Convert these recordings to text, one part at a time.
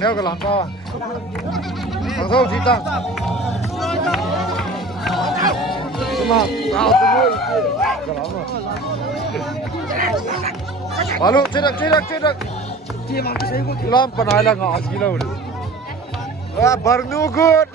đeo cái lon to thằng thâu chỉ tăng mà vào từ nuôi cái lon rồi balu cedak lam penailah ngas gila udah wah bernugut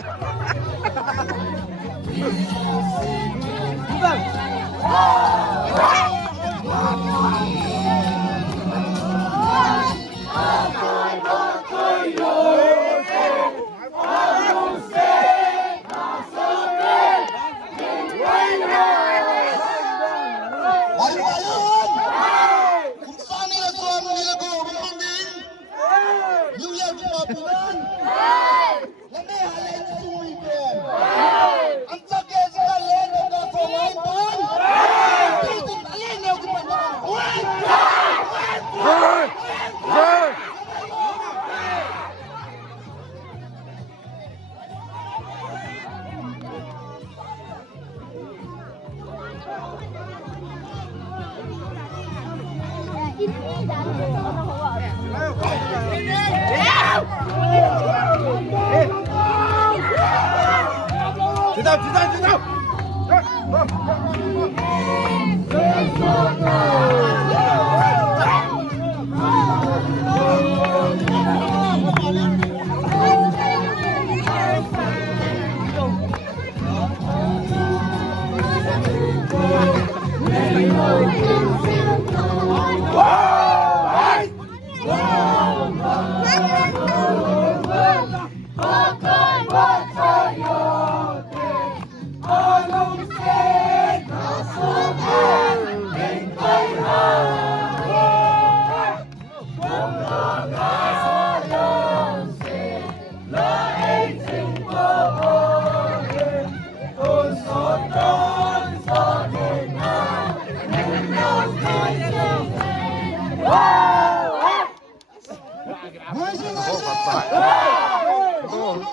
Tidak.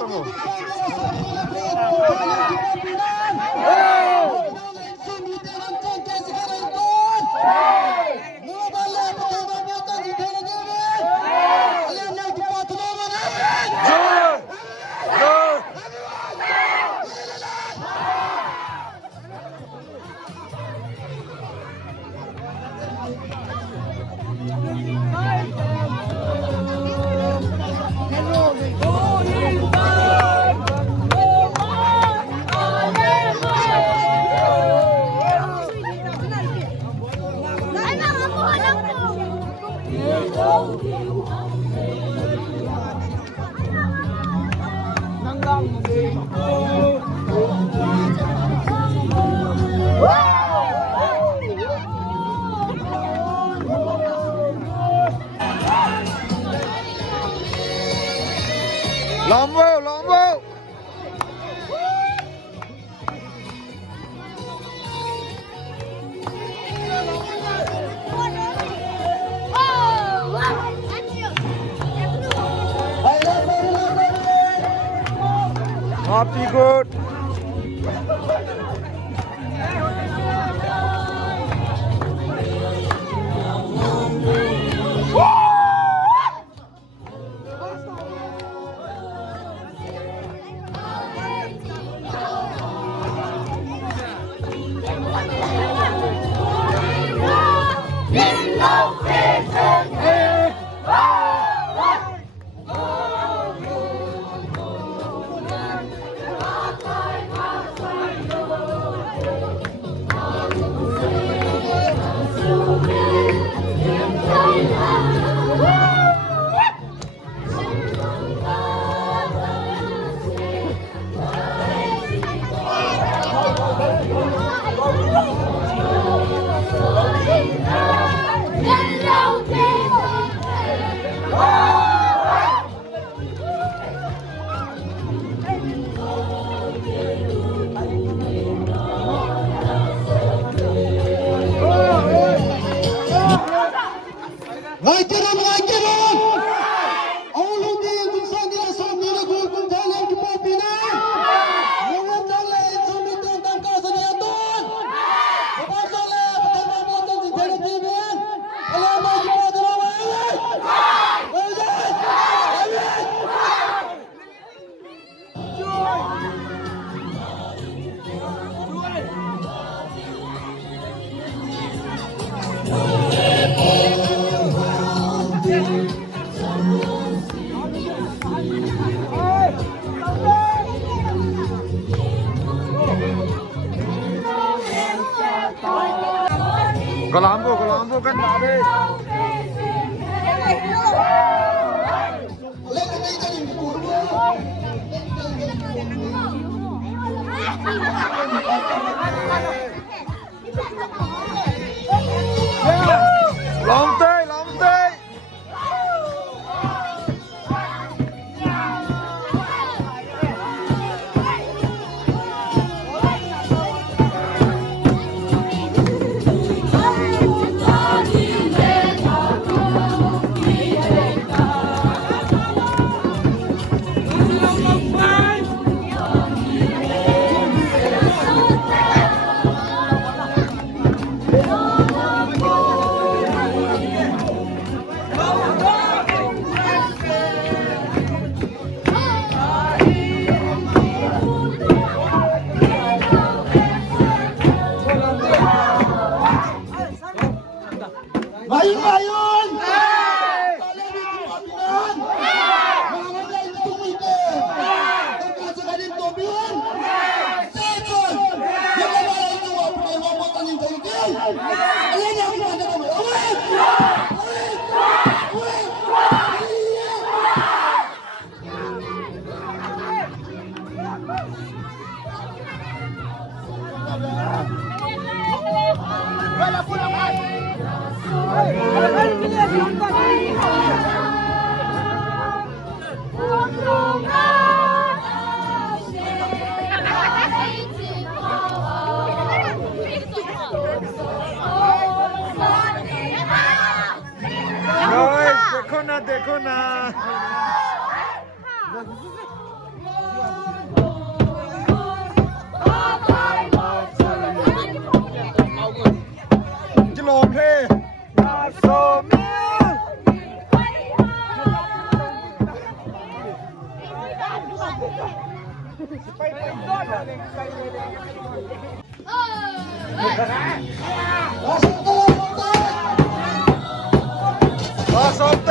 Lombo. Happy good. Kalau lampu kan tak ada. Lontai, lontai. Ayun! Kalian mga mga tumite! Nagkasagaling tubig! Second! Yung mga ito ang pinawapatan ng kaligay! Ayan ang pinagdala mo! Awit! Awit! Awit! Wala po naman! Guys, देखो ना. Jelom he. So Pasok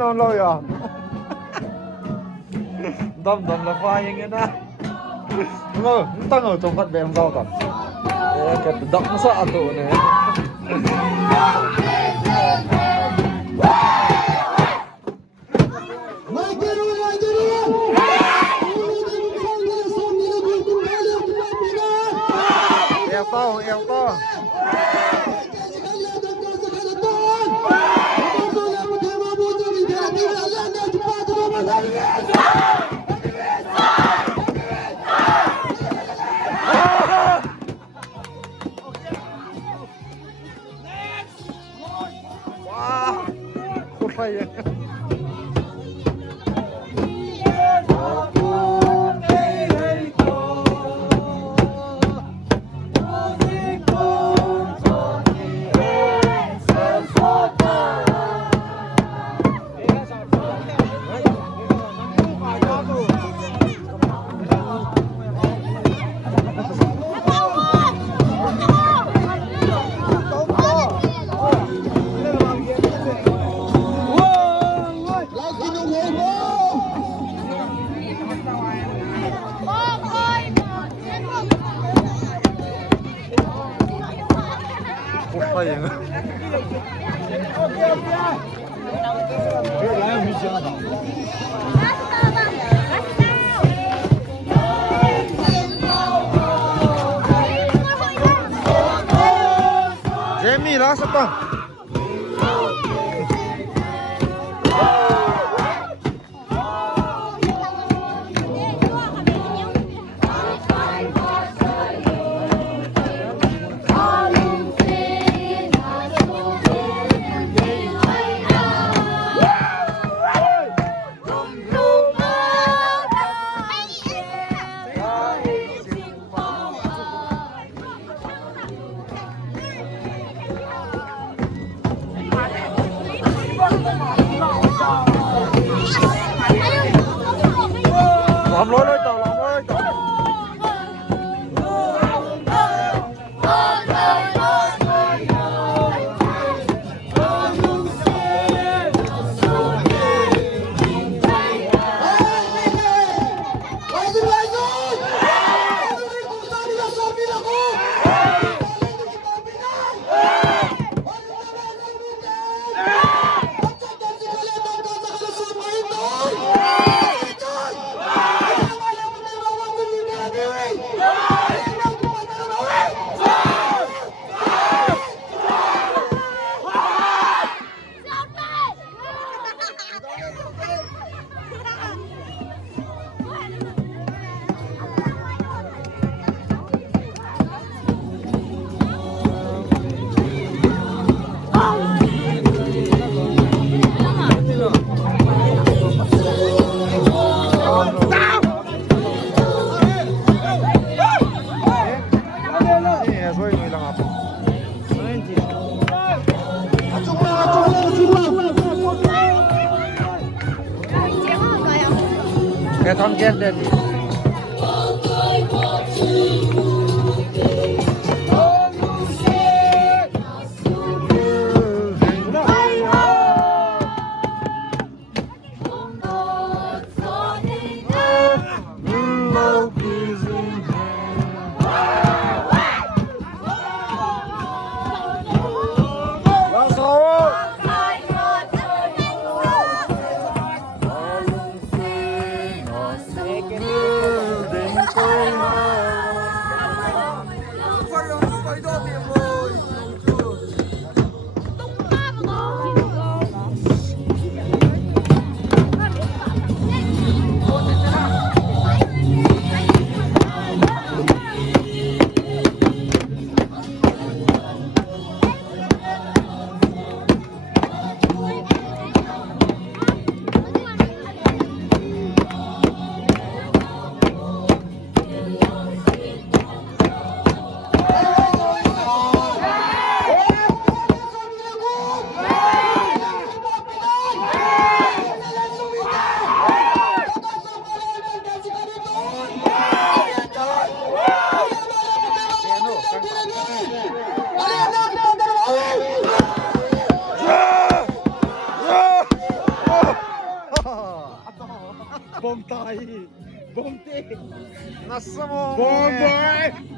นอนเราอย่าđâm là khoai anh em đã đúng rồi tăng ở trong vật về làm rau cả cái động nó sợ tụ này eo to Apa ya? Apa ya? Jamie, last apa? Làm lối tàu, làm lối tàu. Cái con chết đi. Cái Asa mo? Boy!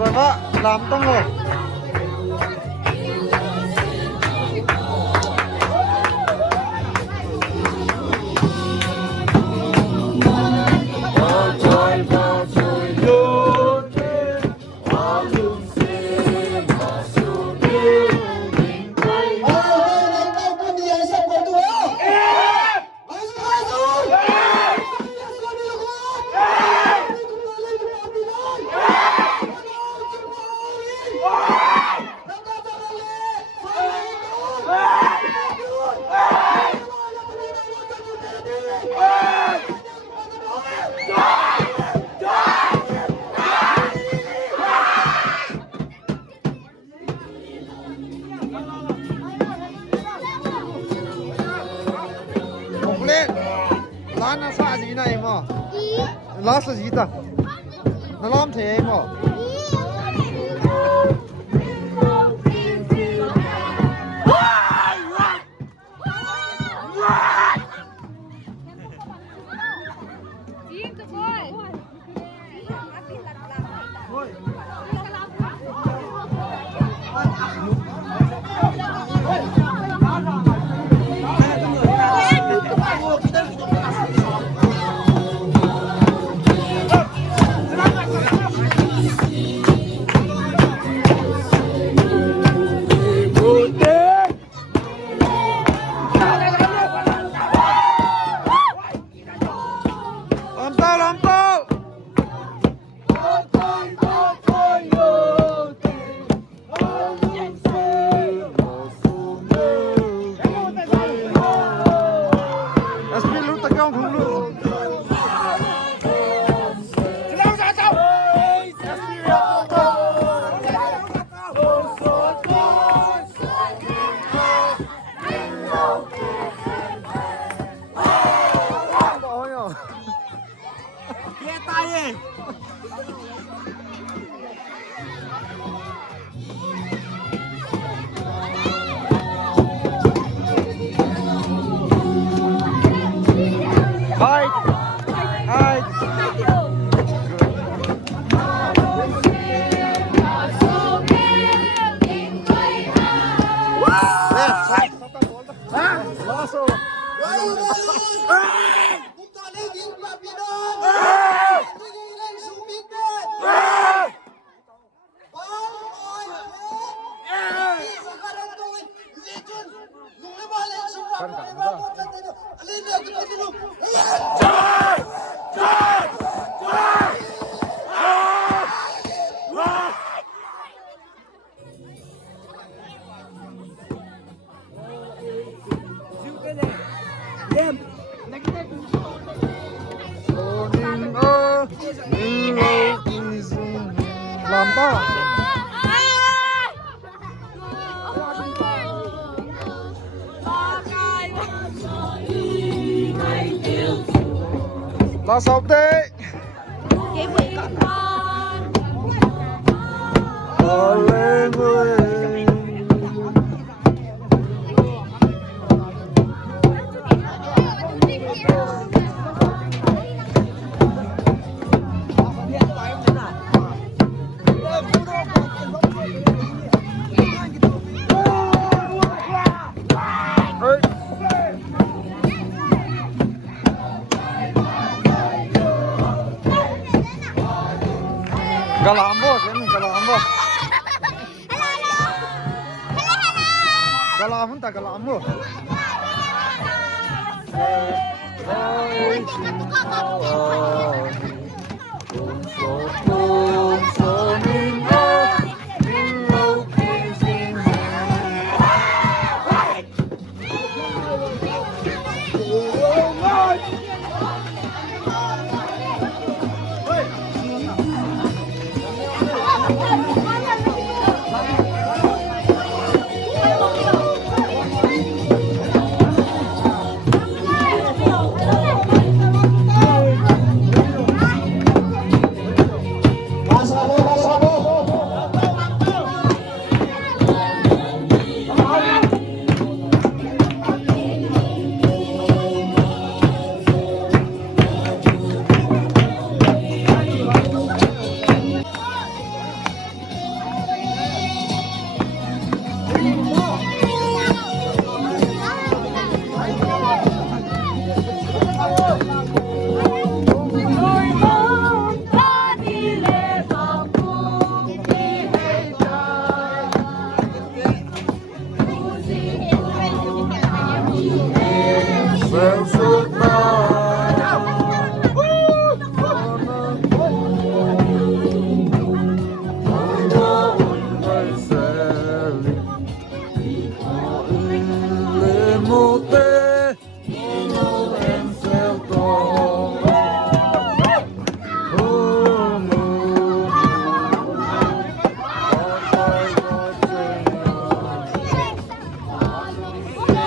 Rồi vợ, làm tăng rồi. Lana sa gì này mà lát là gì ta nó lom thế mà Hide! Hide! Lasso! Kung taligin pa, Pinon! Tigilan sumikat! Sa karantong Legion! Nung nabalan sa wapang ibabot sa tino, alin na kita tino! Lampa! Last update! Galambo, sini galambo. Galambo tak galambo.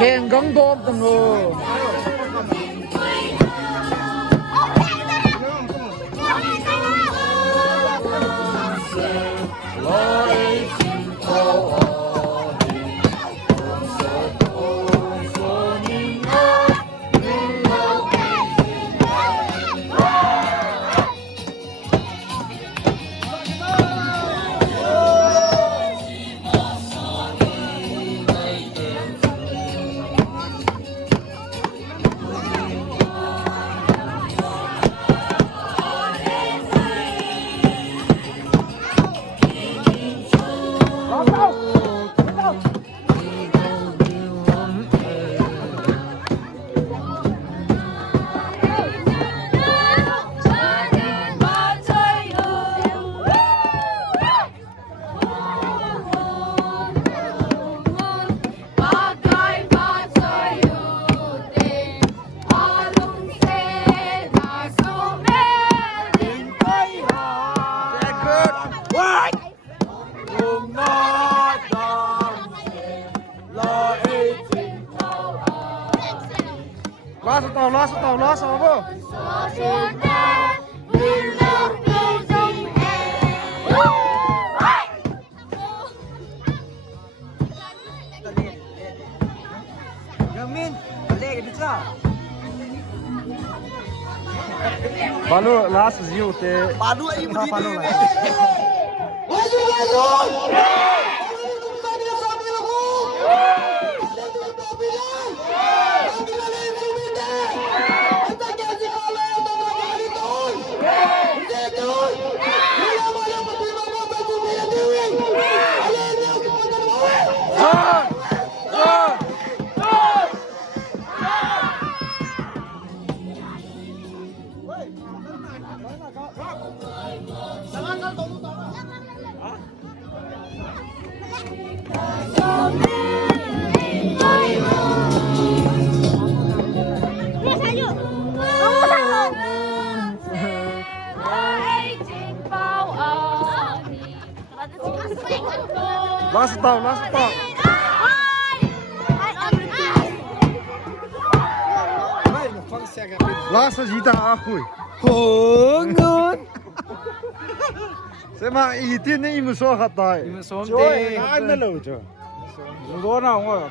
Hẹn gắn đốm tầm ngờ. Balu last ziu te. Palu ay mo dito. Maju Lejun! Tunggu dia sambil aku. Lejun Babilan. Babilan Lejun Mite. Kita kasih kalau yang tak kali tol. Lejun. Mula mula pasti mama baju dia dewi. Ale dia kepada bawa. John! John! Last tau, last tau. Last jita aku. Hongon. Sema itin ni imuso khatai. Somte. Kan lo jo. Ngo na ngo.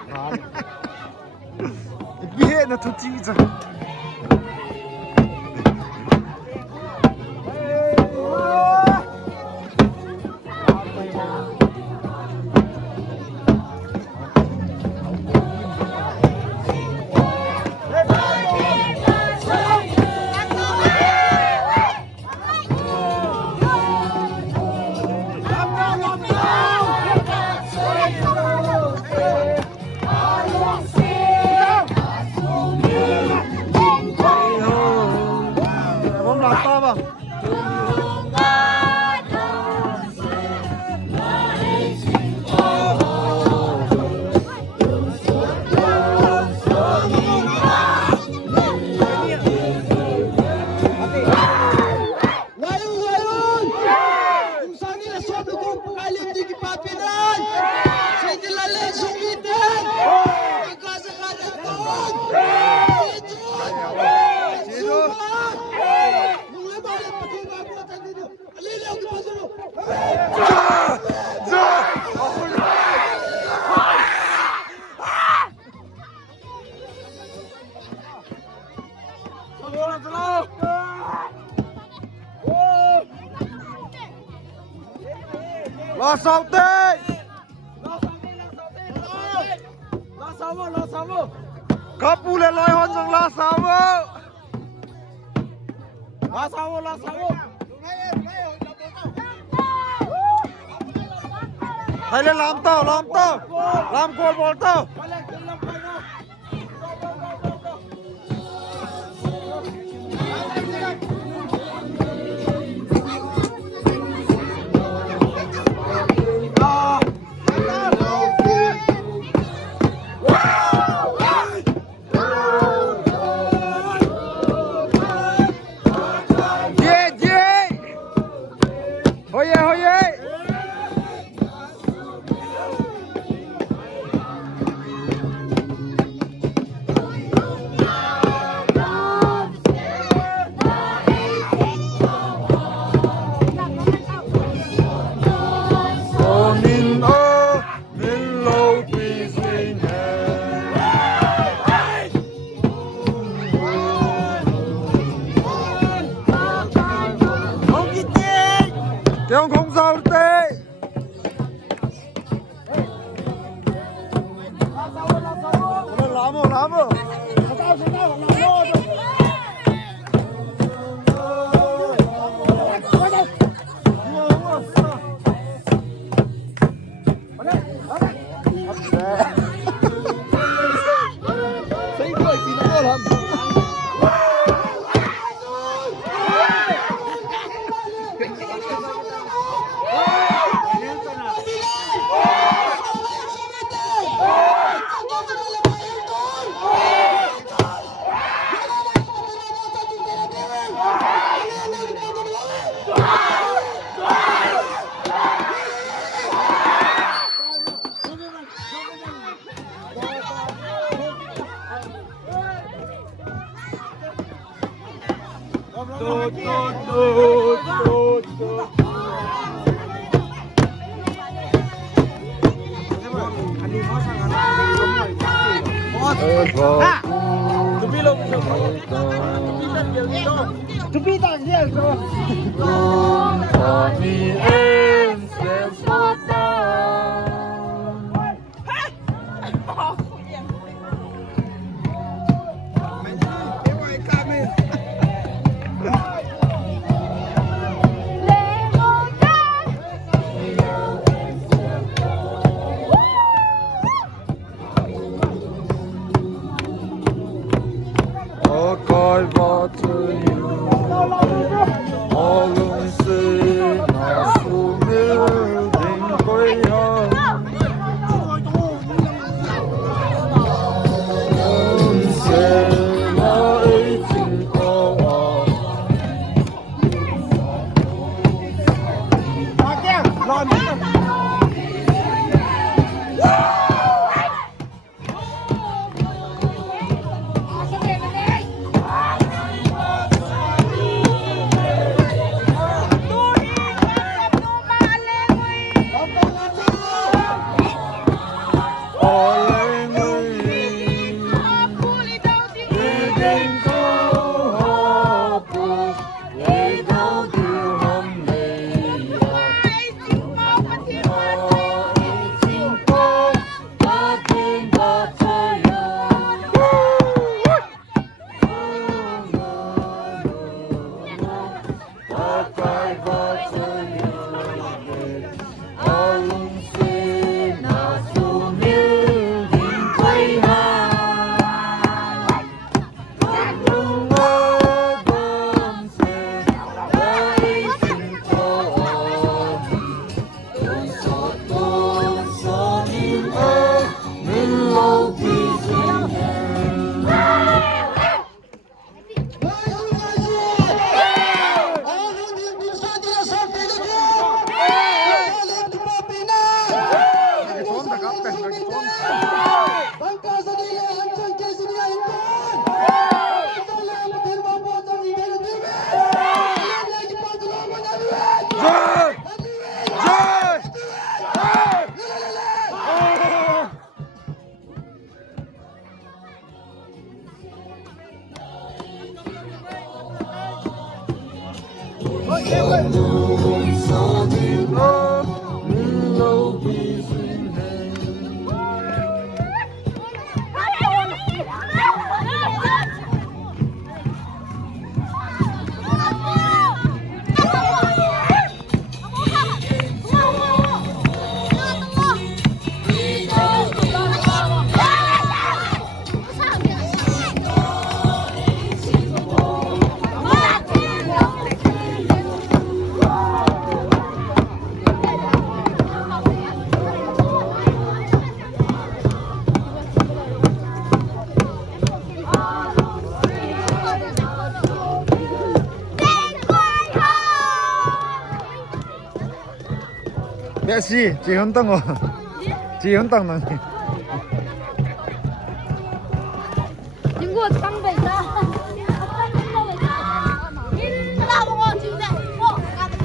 Bihe na tuti za. Rom lata ba? Layun! Kung saan nila sobrang kong pakalim di kipapinan! Sa nila Lejun Mite! Ang kasakalan doon! Lejun! Lejun! Nung limalan pati yung mga buwatan dito! Aliliw di pasuro! Last out day. Kapule loy hon jong last out. Hai le lam tao, lam gol bol tao. Hoye hoye. Min o min lo please sing Kéo không sao tê. Lắm rồi. Tepi lo. Tepi Tupita dia so. Tommy and Stepfather. Call what to you. All in sin, as you building prayer. Sin, waiting for. Pakai, lawan dia. Mẹ gì, chị hơn tăng rồi. Chị hơn tăng này.经过昌北的，那我就在我干的。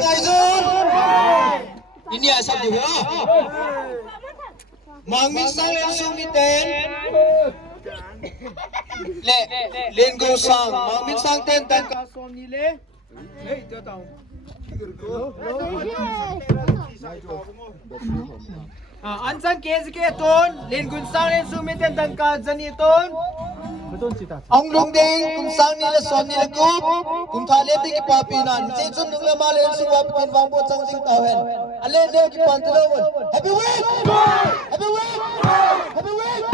Ngaizun! Ini asap juga. Mang Minsang Len Sumiten. Len Gosang. Mang Minsang Ten Tan Kasom Nile. Hey, dia tahu. Ansan KSK Ton. Len Gosang Len Sumiten Tan Kazani Ton. Ang lungding kung sang nila som nila kup kung thale ti ki papinan je chun nungla male suwa pitin wang bo chang jing tawen ale de ki pantalon happy week happy week happy week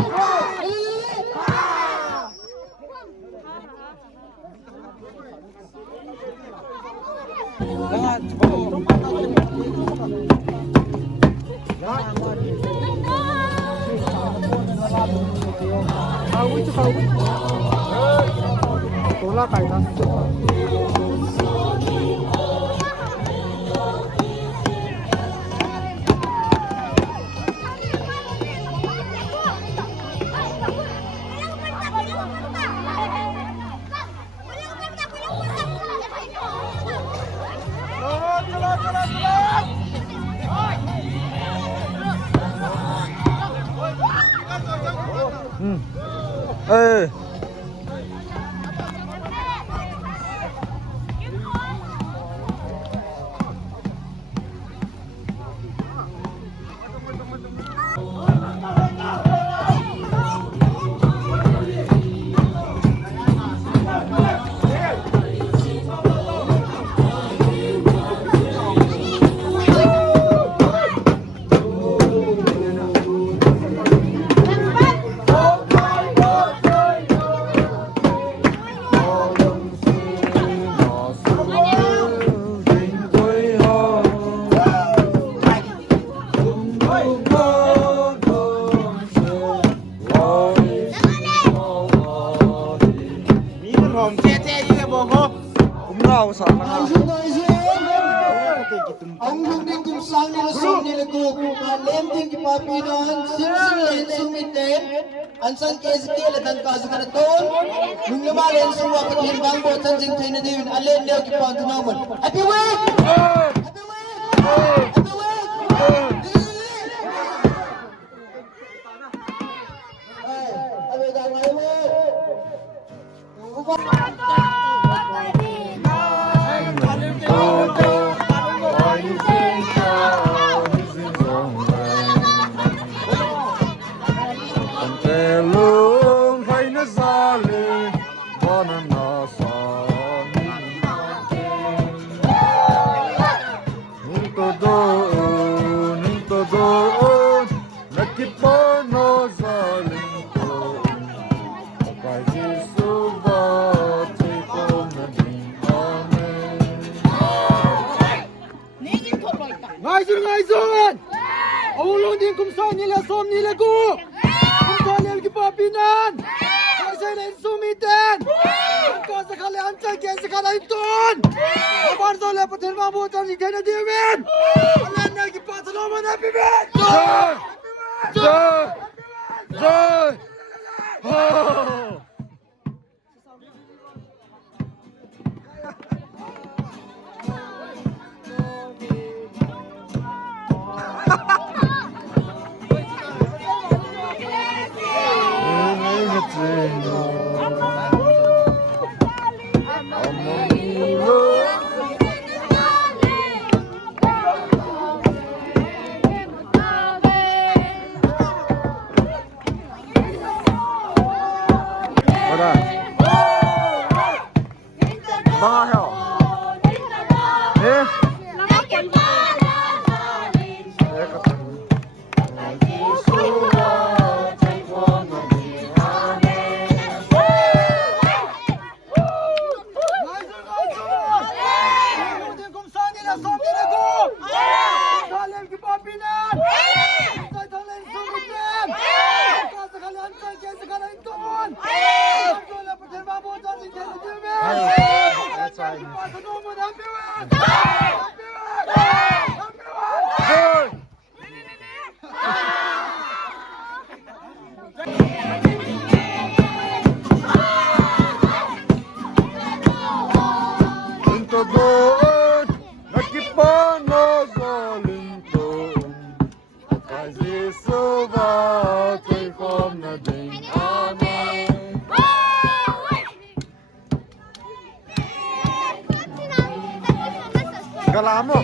Eh. Ang lungding kung sang nila som nila kup lending ki papinan sin len sumiten ansan KSK Tan Kazan Ton nungla male suwa pitin wang bo chang jing thaina devin ale de ki pantalon happy week happy week happy week abe da mai mo Ngaizun! Ang lungding kung sang nila som nila kup kung thale ki papinan Antay'la Sumi'den. Antay'sa kale Antay kendisi kalayıntun. Abar zorla patırma bu otan itene diyemin. Allah'ın ne gibi patırma ne bimin. Joy! Galamo.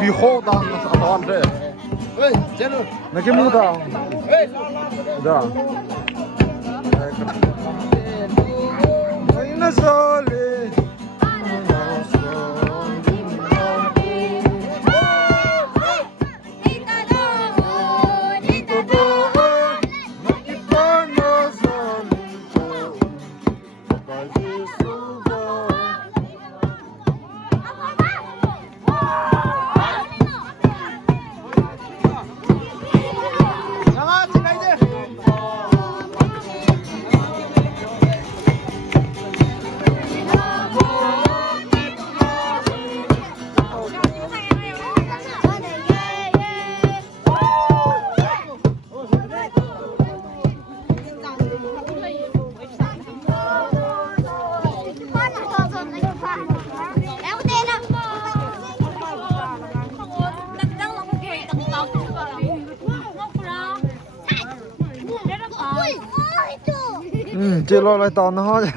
Vì khô tao nó ăn đấy. Hey, Jenner. Nó cái mũ tao. Hey. Đó. Nó sole. Chưa lo lại toàn nó hết.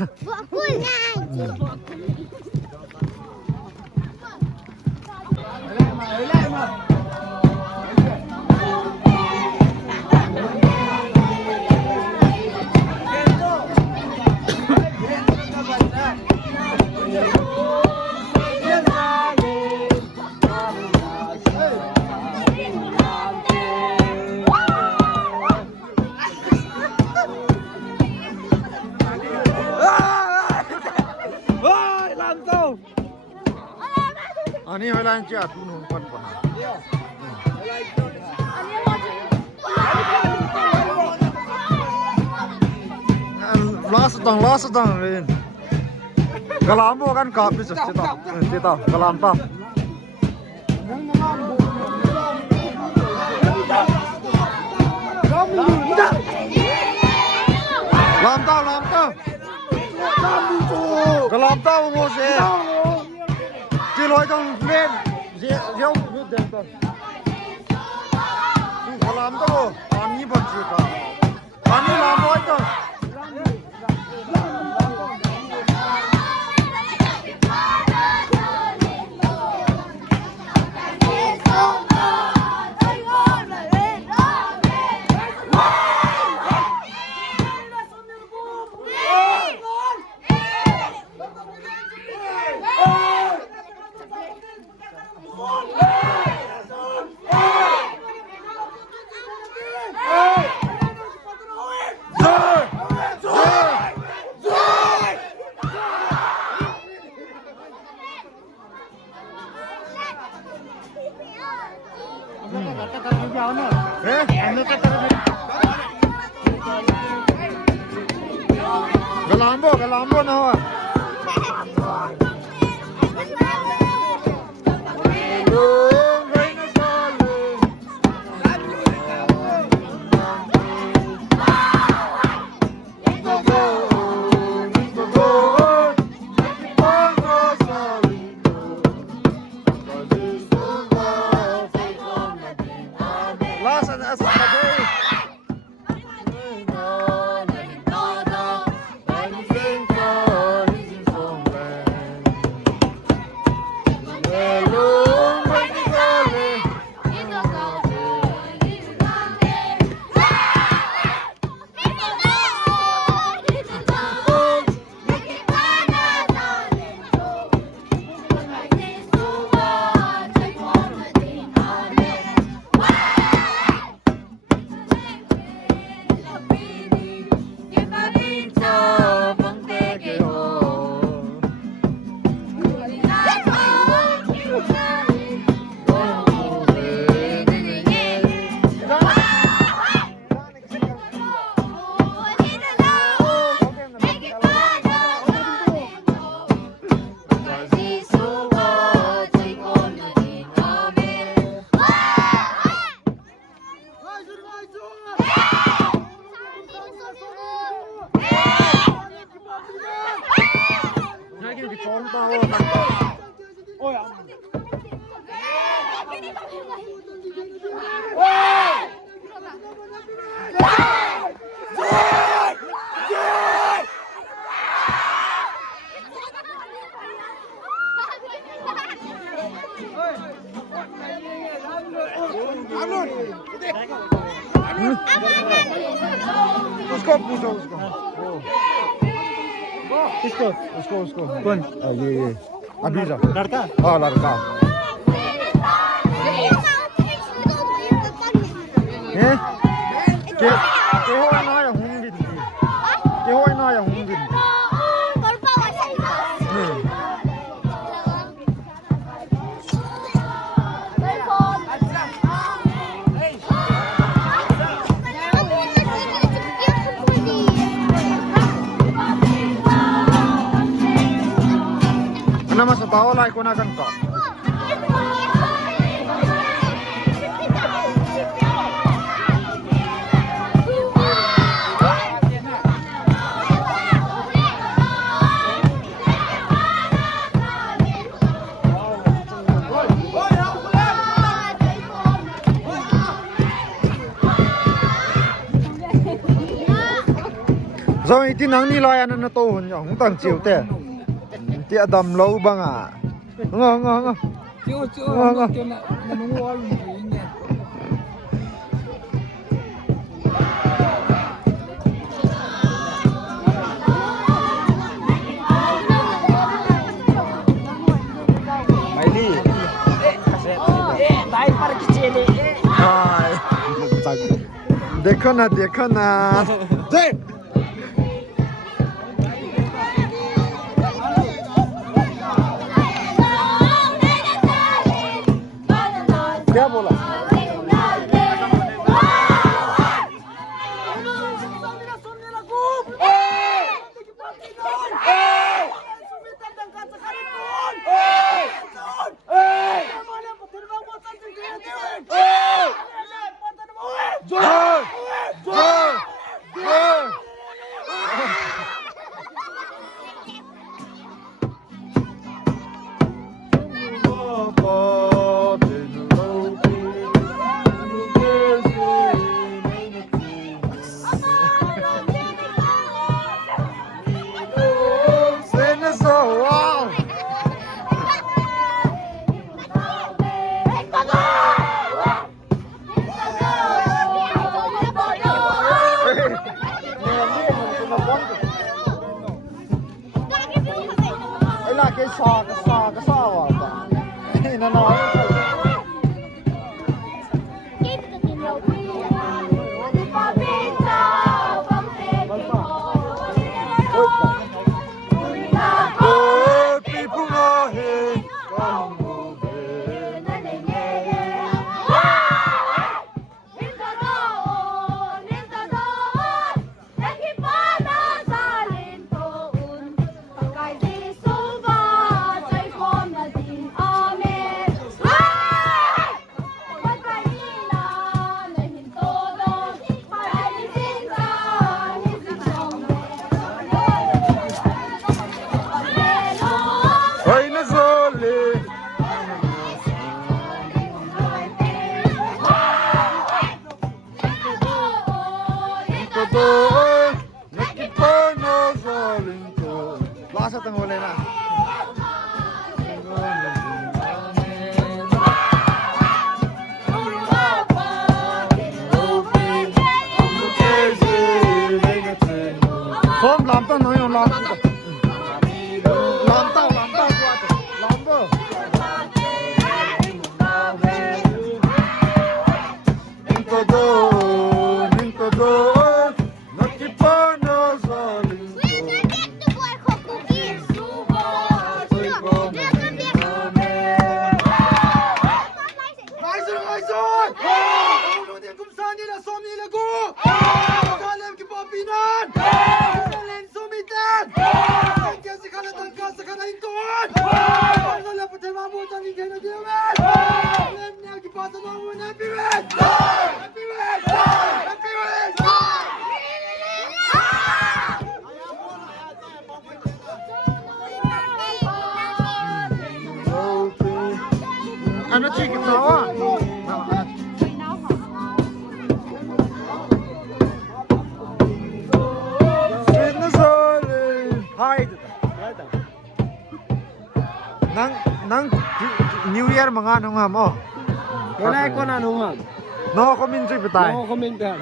Ani hoilan chia tu nu kon kon. Last dong rin. Kalam mo kan ka bis kita. Kalam ta. Kamu loi tong lên gieo nước đen tao chú làm đâu anh đi bận gì cả anh đi làm loi tao Galambo na ho. उसको पूछो उसको कौन ये अभी जा लड़का हाँ लड़का के हो ना या होंगे के हो ना या होंगे Nama sa tao lai ko na ganito. Rồi thì nắng đi lai anh nó to hơn nhau, không tăng chiều thế. Tiada đầm lâu bang à? Ngon. Chưa. Maili. Tay par kichele. Ay. Dekho na. Jai. क्या बोला Ano chicken tawa? Hide. Nang New Year mga ano nga mo? Wala ko na nung No commentary pa tayo. no comment yan.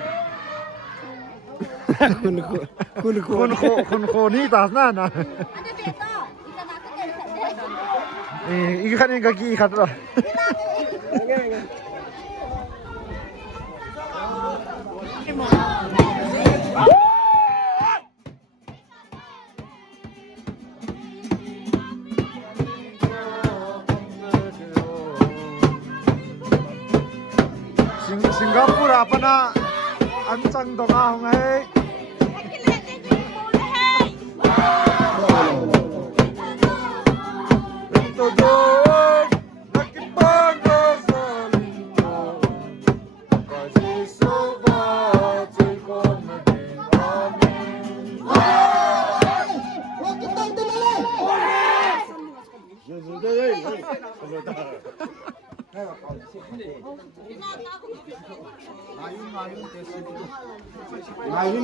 Kunitas na na. Ikan yung kaki-ikat ba? Singapore apa na ancang dong ahong ay.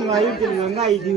Ngayon din nga idin.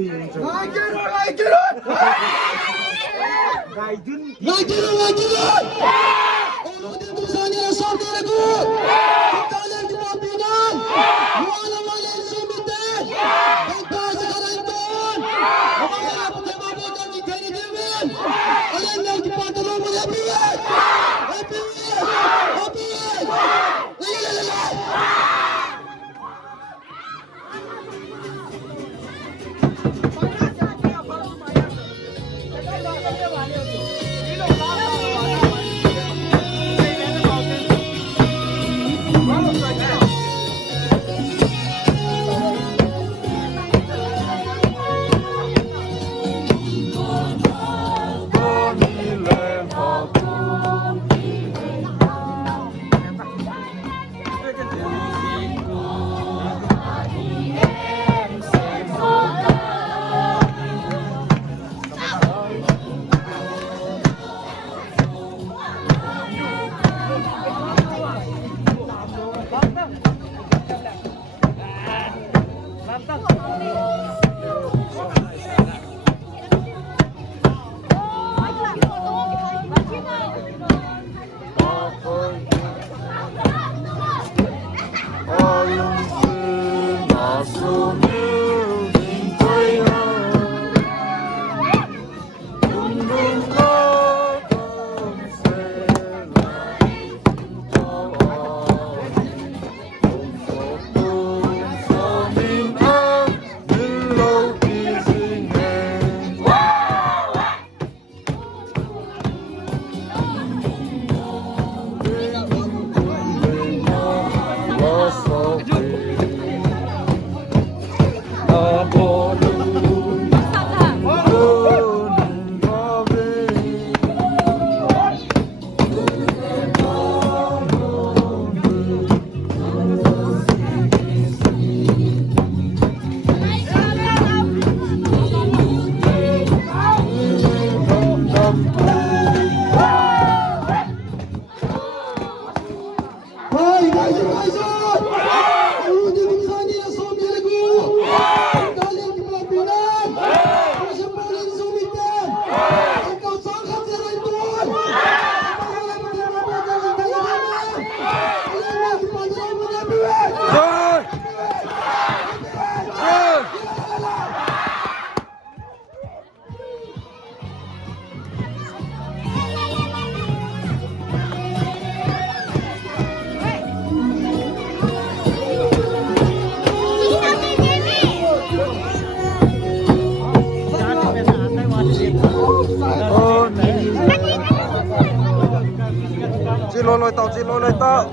lôi tao chỉ lôi tao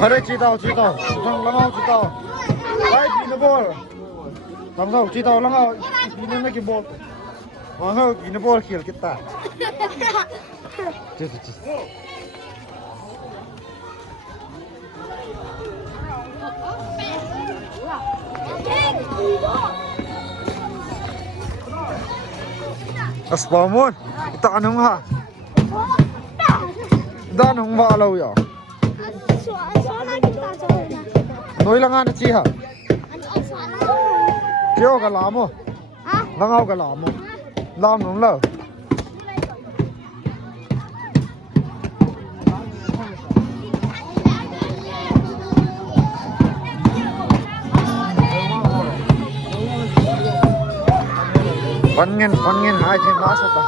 Hãy subscribe cho kênh Ghiền Mì Gõ để không bỏ lỡ những video Aspamun, ito anong ha? Dan hong maalaw ya. Noi lang ana chi ha. Kyo ka lamo. Langaw ka lamo. Lam nong lo. Pangin hai je masa ta.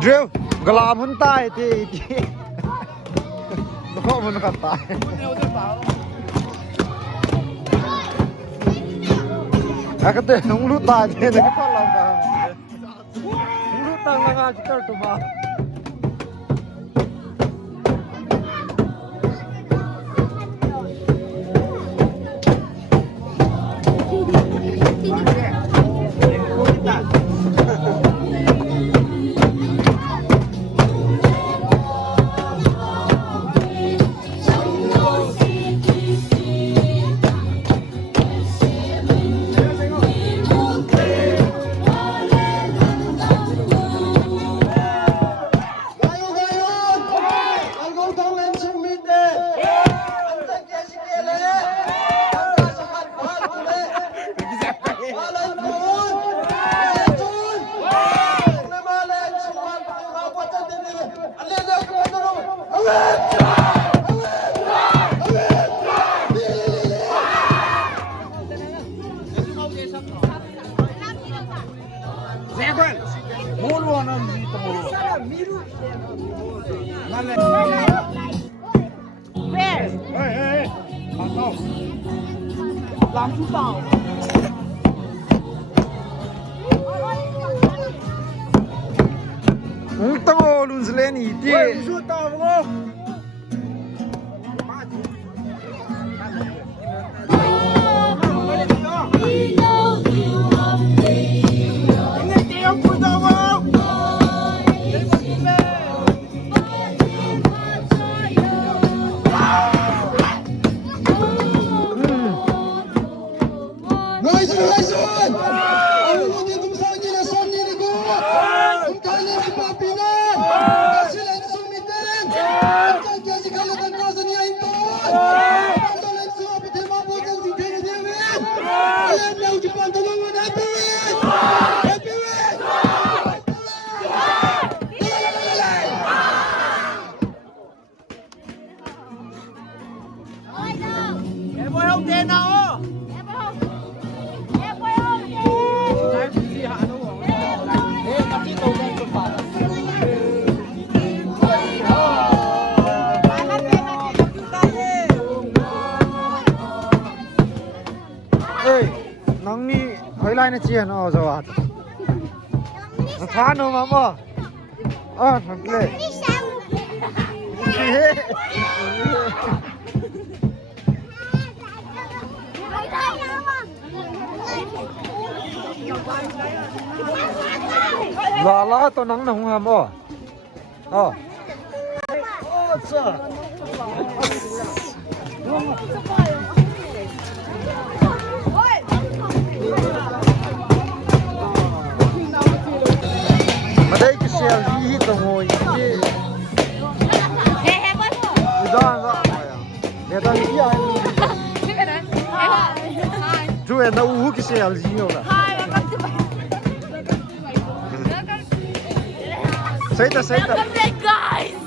Drill, galam hun tai ti. Nó có một cái tai. Cái tên không lút tai thì nó cái phát lòng cả. Không lút tai là ngay chỉ cần tụi bà. Làm chú tàu. Tao luôn lên ý đi. Chú tàu đúng không? Yeah. nóng ni hơi lai nó chia nó rồi à nó khá nó mà mò thằng kia là tôi nắng nóng hàm mà đây cái xe gì tao ngồi gì đó để tao đi chú em đâu uống cái xe gì đâu là Say ta. Guys!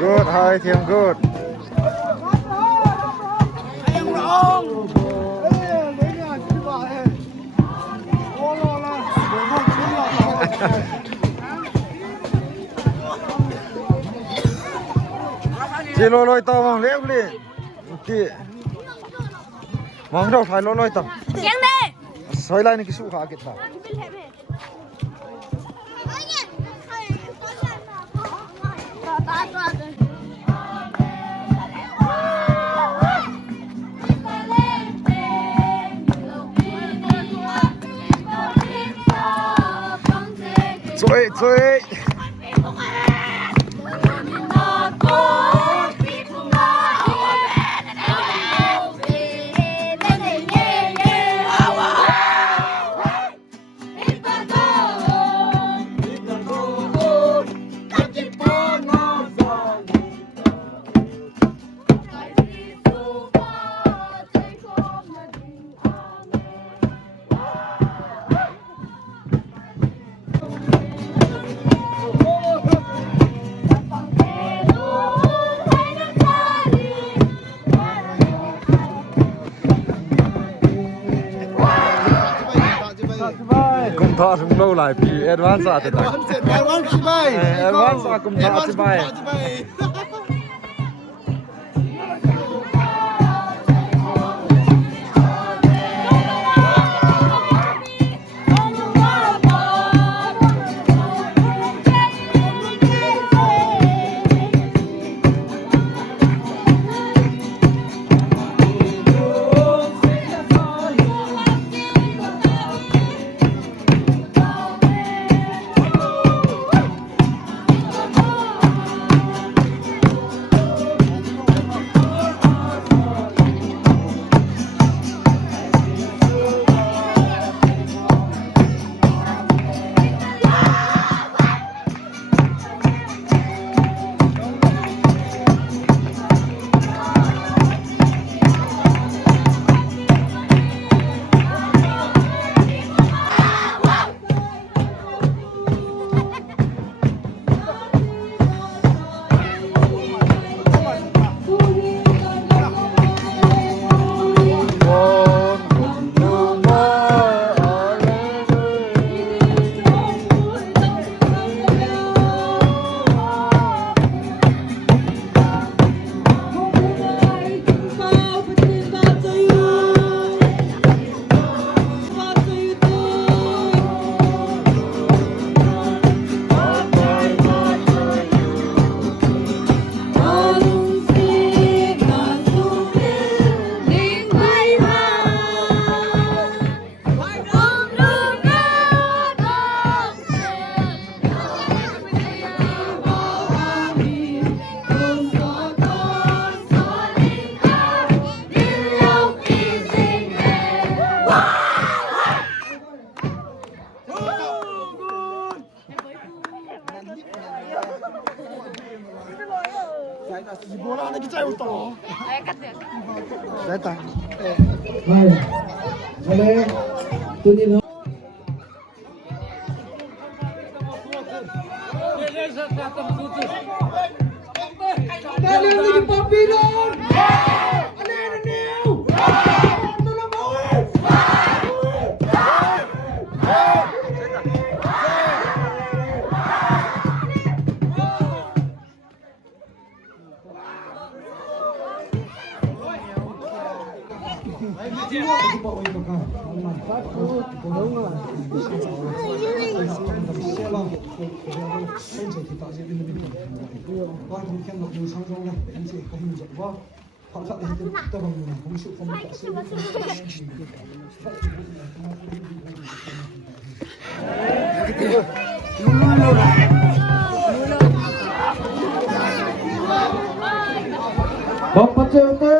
Good, hi Thiêm, good. Chị lôi tao mong lép đi. Chị mong đâu phải lôi tao. Tiếng đi. Xoay lại cái su khá kịp tao. Chơi. Cùng thọ chúng lâu lại vì advance à thế này. Advance à cùng thọ chứ bay. Data. Hai. Boleh. Tunin. Kalian lagi papilan. Alena new. Tolong bawah. Bapak Cewek